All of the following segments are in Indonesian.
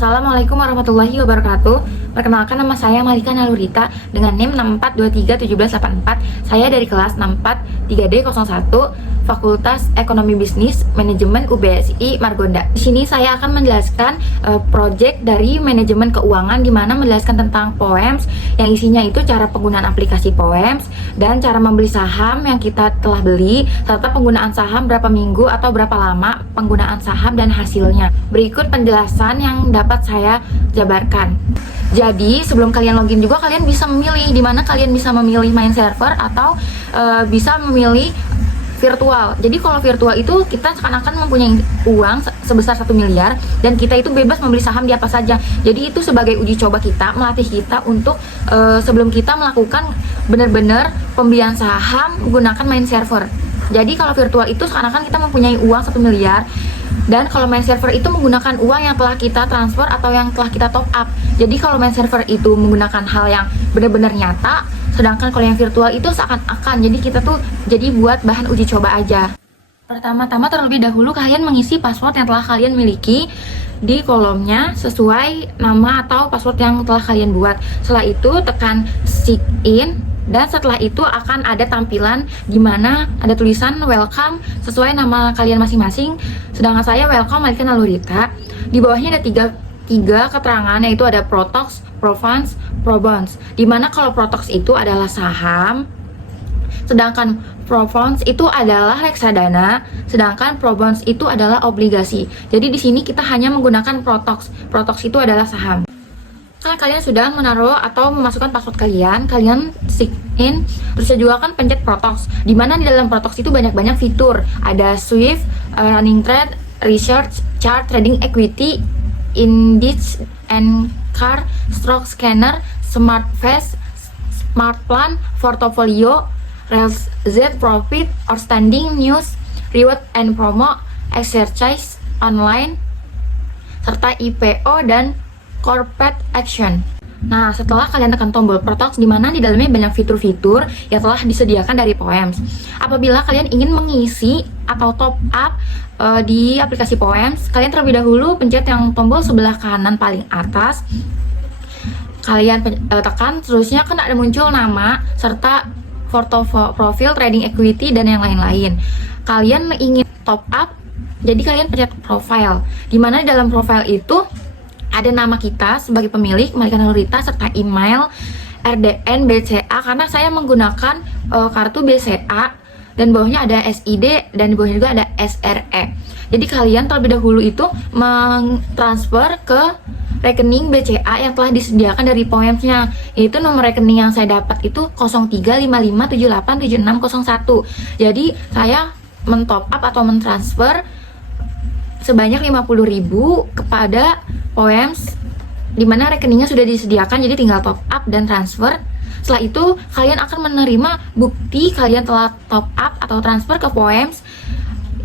Assalamualaikum warahmatullahi wabarakatuh. Perkenalkan, nama saya Malika Nalurita dengan NIM 64231784. Saya dari kelas 64 3D01 Fakultas Ekonomi Bisnis Manajemen UBSI Margonda. Di sini saya akan menjelaskan project dari manajemen keuangan, di mana menjelaskan tentang POEMS yang isinya itu cara penggunaan aplikasi POEMS dan cara membeli saham yang kita telah beli, serta penggunaan saham berapa minggu atau berapa lama penggunaan saham dan hasilnya. Berikut penjelasan yang dapat saya jabarkan. Jadi sebelum kalian login juga kalian bisa memilih, di mana kalian bisa memilih main server atau bisa memilih virtual. Jadi kalau virtual itu kita seakan-akan mempunyai uang sebesar 1 miliar dan kita itu bebas membeli saham di apa saja. Jadi itu sebagai uji coba kita, melatih kita untuk sebelum kita melakukan benar-benar pembelian saham menggunakan main server. Jadi kalau virtual itu seakan-akan kita mempunyai uang 1 miliar, dan kalau main server itu menggunakan uang yang telah kita transfer atau yang telah kita top up. Jadi kalau main server itu menggunakan hal yang benar-benar nyata, sedangkan kalau yang virtual itu seakan-akan jadi kita tuh jadi buat bahan uji coba aja. Pertama-tama terlebih dahulu kalian mengisi password yang telah kalian miliki di kolomnya sesuai nama atau password yang telah kalian buat. Setelah itu tekan sign in. Dan setelah itu akan ada tampilan di mana ada tulisan welcome sesuai nama kalian masing-masing. Sedangkan saya welcome Malika Nalurita. Di bawahnya ada tiga keterangan, yaitu ada Protox, Provans, Probonds. Di mana kalau Protox itu adalah saham, sedangkan Provans itu adalah reksadana, sedangkan Probonds itu adalah obligasi. Jadi di sini kita hanya menggunakan Protox. Protox itu adalah saham. Kalau kalian sudah menaruh atau memasukkan password kalian sign in, terusnya juga kan pencet Protox. Dimana di dalam Protox itu banyak-banyak fitur. Ada Swift, Running Trade, Research, Chart, Trading Equity, Index, and Car, Stroke Scanner, Smart Fast, Smart Plan, Portfolio, Rails Z, Profit, Outstanding News, Reward and Promo, Exercise Online, serta IPO dan Corporate Action. Nah, setelah kalian tekan tombol Protox, di mana di dalamnya banyak fitur-fitur yang telah disediakan dari POEMS. Apabila kalian ingin mengisi atau top up di aplikasi POEMS, kalian terlebih dahulu pencet yang tombol sebelah kanan paling atas. Kalian tekan, terusnya kan ada muncul nama serta foto profil, trading equity, dan yang lain-lain. Kalian ingin top up, jadi kalian pencet profile. Di mana di dalam profile itu ada nama kita sebagai pemilik, Malika Nalurita, serta email, RDN, BCA, karena saya menggunakan kartu BCA, dan bawahnya ada SID, dan di bawahnya juga ada SRE. Jadi kalian terlebih dahulu itu mentransfer ke rekening BCA yang telah disediakan dari POEMS-nya, yaitu nomor rekening yang saya dapat itu 0355787601. Jadi saya mentop up atau mentransfer sebanyak 50.000 kepada POEMS, dimana rekeningnya sudah disediakan, jadi tinggal top up dan transfer. Setelah itu kalian akan menerima bukti kalian telah top up atau transfer ke POEMS,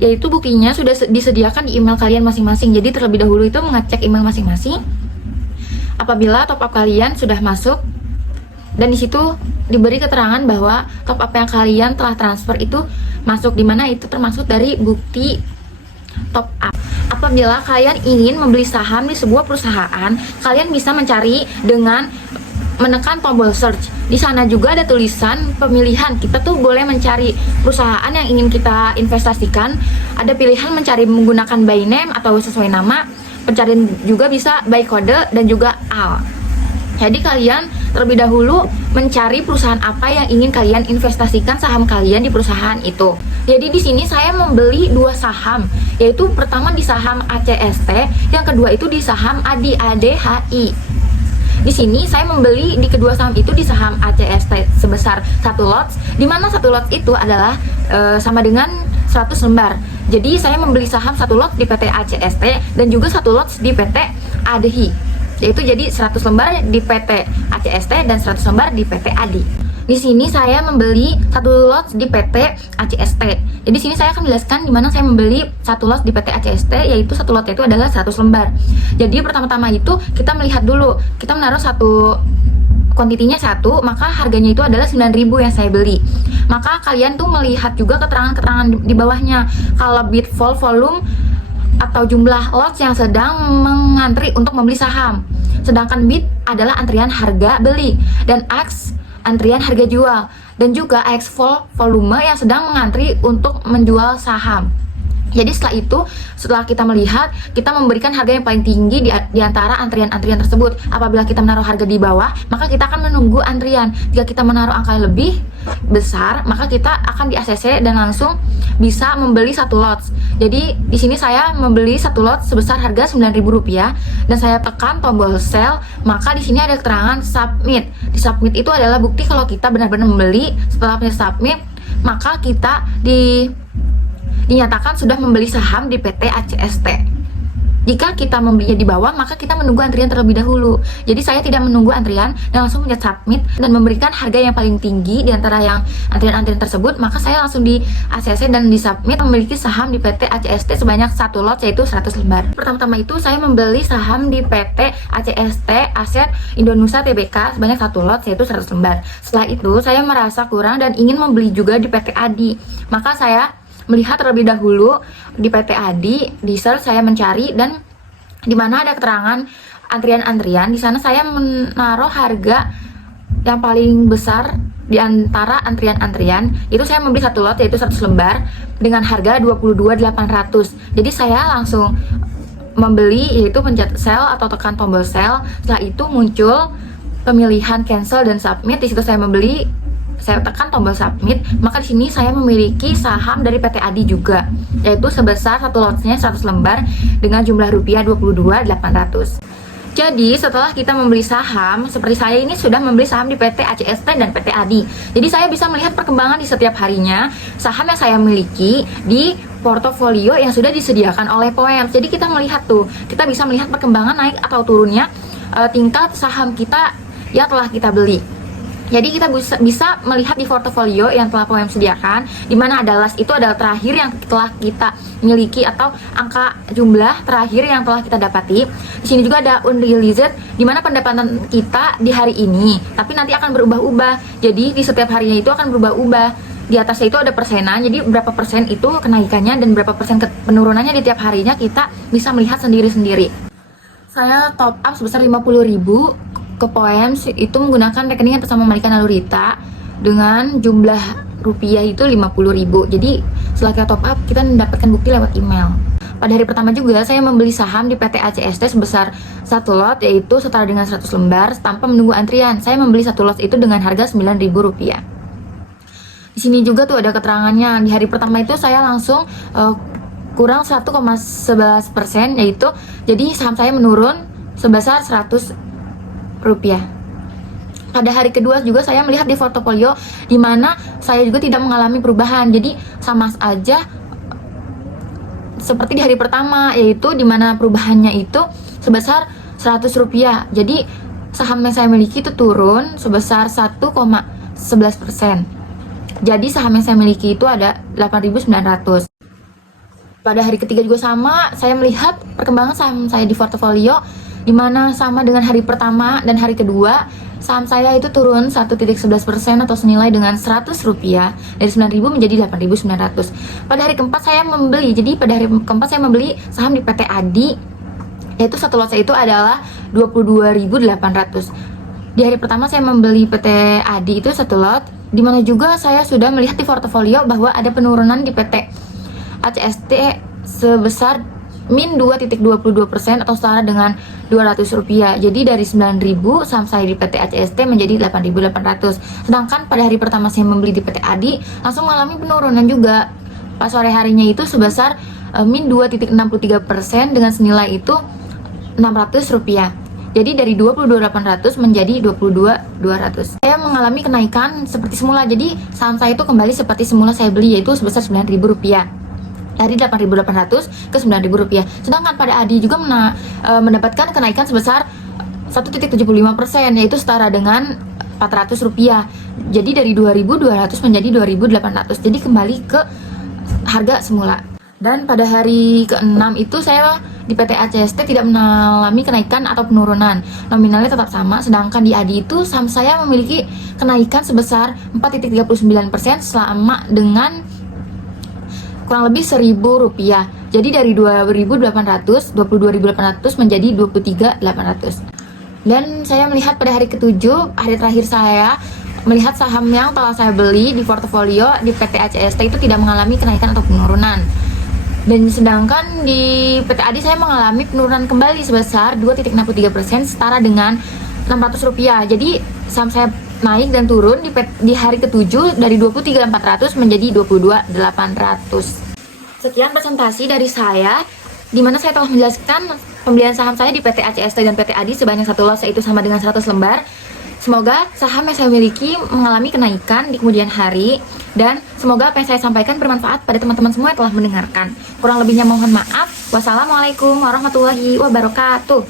yaitu buktinya sudah disediakan di email kalian masing-masing. Jadi terlebih dahulu itu mengecek email masing-masing apabila top up kalian sudah masuk, dan disitu diberi keterangan bahwa top up yang kalian telah transfer itu masuk, dimana itu termasuk dari bukti top up. Apabila kalian ingin membeli saham di sebuah perusahaan, kalian bisa mencari dengan menekan tombol search. Di sana juga ada tulisan pemilihan. Kita tuh boleh mencari perusahaan yang ingin kita investasikan. Ada pilihan mencari menggunakan by name atau sesuai nama. Pencarian juga bisa by kode dan juga AL. Jadi kalian terlebih dahulu mencari perusahaan apa yang ingin kalian investasikan saham kalian di perusahaan itu. Jadi di sini saya membeli 2 saham, yaitu pertama di saham ACST, yang kedua itu di saham ADHI. Di sini saya membeli di kedua saham itu di saham ACST sebesar 1 lots, di mana 1 lots itu adalah sama dengan 100 lembar. Jadi saya membeli saham 1 lot di PT ACST dan juga 1 lots di PT ADHI. Yaitu jadi 100 lembar di PT ACST dan 100 lembar di PT ADI. Di sini saya membeli 1 lot di PT ACST. Jadi sini saya akan menjelaskan di mana saya membeli 1 lot di PT ACST, yaitu 1 lot itu adalah 100 lembar. Jadi pertama-tama itu kita melihat dulu, kita menaruh satu kuantitinya 1, maka harganya itu adalah 9.000 yang saya beli. Maka kalian tuh melihat juga keterangan-keterangan di bawahnya. Kalau bid vol volume atau jumlah lots yang sedang mengantri untuk membeli saham. Sedangkan bid adalah antrian harga beli dan ask antrian harga jual, dan juga ask volume yang sedang mengantri untuk menjual saham. Jadi setelah kita melihat, kita memberikan harga yang paling tinggi di antara antrian-antrian tersebut. Apabila kita menaruh harga di bawah, maka kita akan menunggu antrian. Jika kita menaruh angka yang lebih besar, maka kita akan di ACC dan langsung bisa membeli satu lot. Jadi di sini saya membeli satu lot sebesar harga Rp9.000 dan saya tekan tombol sell, maka di sini ada keterangan submit. Di submit itu adalah bukti kalau kita benar-benar membeli. Setelah submit, maka kita dinyatakan sudah membeli saham di PT ACST. Jika kita membelinya di bawah, maka kita menunggu antrian terlebih dahulu. Jadi saya tidak menunggu antrian dan langsung mencet submit dan memberikan harga yang paling tinggi di antara yang antrian-antrian tersebut. Maka saya langsung di ACC dan di submit memiliki saham di PT ACST sebanyak satu lot, yaitu 100 lembar. Pertama-tama itu saya membeli saham di PT ACST Aset Indonesia Tbk sebanyak satu lot, yaitu 100 lembar. Setelah itu saya merasa kurang dan ingin membeli juga di PT ADI. Maka saya melihat terlebih dahulu di PT ADI, di search saya mencari dan di mana ada keterangan antrian-antrian. Di sana saya menaruh harga yang paling besar di antara antrian-antrian. Itu saya membeli satu lot, yaitu 100 lembar dengan harga 22.800. Jadi saya langsung membeli, yaitu pencet sell atau tekan tombol sell. Setelah itu muncul pemilihan cancel dan submit. Di situ saya membeli, saya tekan tombol submit, maka di sini saya memiliki saham dari PT ADI juga, yaitu sebesar satu lotnya 100 lembar dengan jumlah rupiah 22.800. Jadi setelah kita membeli saham, seperti saya ini sudah membeli saham di PT ACST dan PT ADI. Jadi saya bisa melihat perkembangan di setiap harinya saham yang saya miliki di portofolio yang sudah disediakan oleh Poems. Jadi kita melihat kita bisa melihat perkembangan naik atau turunnya tingkat saham kita yang telah kita beli. Jadi kita bisa melihat di portofolio yang telah Poem sediakan, di mana adalah itu adalah terakhir yang telah kita miliki atau angka jumlah terakhir yang telah kita dapati. Di sini juga ada unrealized, di mana pendapatan kita di hari ini, tapi nanti akan berubah-ubah. Jadi di setiap harinya itu akan berubah-ubah. Di atasnya itu ada persenan, jadi berapa persen itu kenaikannya dan berapa persen penurunannya di tiap harinya kita bisa melihat sendiri-sendiri. Saya top up sebesar 50.000 ke Poems itu menggunakan rekening atas nama Malika Nalurita dengan jumlah rupiah itu 50.000. Jadi setelah kita top up, kita mendapatkan bukti lewat email. Pada hari pertama juga saya membeli saham di PT ACST sebesar satu lot, yaitu setara dengan 100 lembar tanpa menunggu antrian. Saya membeli satu lot itu dengan harga Rp9.000. Di sini juga ada keterangannya. Di hari pertama itu saya langsung kurang 1,11%, yaitu jadi saham saya menurun sebesar Rp100. Pada hari kedua juga saya melihat di portofolio di mana saya juga tidak mengalami perubahan. Jadi sama aja seperti di hari pertama, yaitu di mana perubahannya itu sebesar Rp100. Jadi saham yang saya miliki itu turun sebesar 1,11%. Jadi saham yang saya miliki itu ada 8.900. Pada hari ketiga juga sama, saya melihat perkembangan saham saya di portofolio, di mana sama dengan hari pertama dan hari kedua, saham saya itu turun 1,11% atau senilai dengan Rp100 dari 9.000 menjadi 8.900. Pada hari keempat saya membeli, jadi pada hari keempat saya membeli saham di PT ADI, yaitu satu lot saya itu adalah 22.800. Di hari pertama saya membeli PT ADI itu satu lot, di mana juga saya sudah melihat di portofolio bahwa ada penurunan di PT ACST sebesar min 2,22% atau setara dengan Rp200. Jadi dari 9.000 saham saya di PT ACST menjadi 8.800. Sedangkan pada hari pertama saya membeli di PT ADI langsung mengalami penurunan juga. Pas sore harinya itu sebesar min 2,63% dengan senilai itu Rp600. Jadi dari 22.800 menjadi 22.200. Saya mengalami kenaikan seperti semula. Jadi saham saya itu kembali seperti semula saya beli, yaitu sebesar Rp9.000. Dari Rp8.800 ke Rp9.000. Sedangkan pada ADI juga mendapatkan kenaikan sebesar 1,75%, yaitu setara dengan Rp400. Jadi dari Rp2.200 menjadi Rp2.800. Jadi kembali ke harga semula. Dan pada hari ke-6 itu saya di PT ACST tidak mengalami kenaikan atau penurunan. Nominalnya tetap sama, sedangkan di ADI itu saham saya memiliki kenaikan sebesar 4,39% selama dengan kurang lebih Rp1.000. Jadi dari 22.800 menjadi 23.800. Dan saya melihat pada hari ke-7, hari terakhir saya melihat saham yang telah saya beli di portofolio di PT ACST itu tidak mengalami kenaikan atau penurunan. Dan sedangkan di PT ADI saya mengalami penurunan kembali sebesar 2,63%, setara dengan Rp600. Jadi saham saya naik dan turun di hari ke-7 dari 23.400 menjadi 22.800. Sekian presentasi dari saya, di mana saya telah menjelaskan pembelian saham saya di PT ACST dan PT ADI sebanyak 1 lot, yaitu sama dengan 100 lembar. Semoga saham yang saya miliki mengalami kenaikan di kemudian hari, dan semoga apa yang saya sampaikan bermanfaat pada teman-teman semua yang telah mendengarkan. Kurang lebihnya mohon maaf. Wassalamualaikum warahmatullahi wabarakatuh.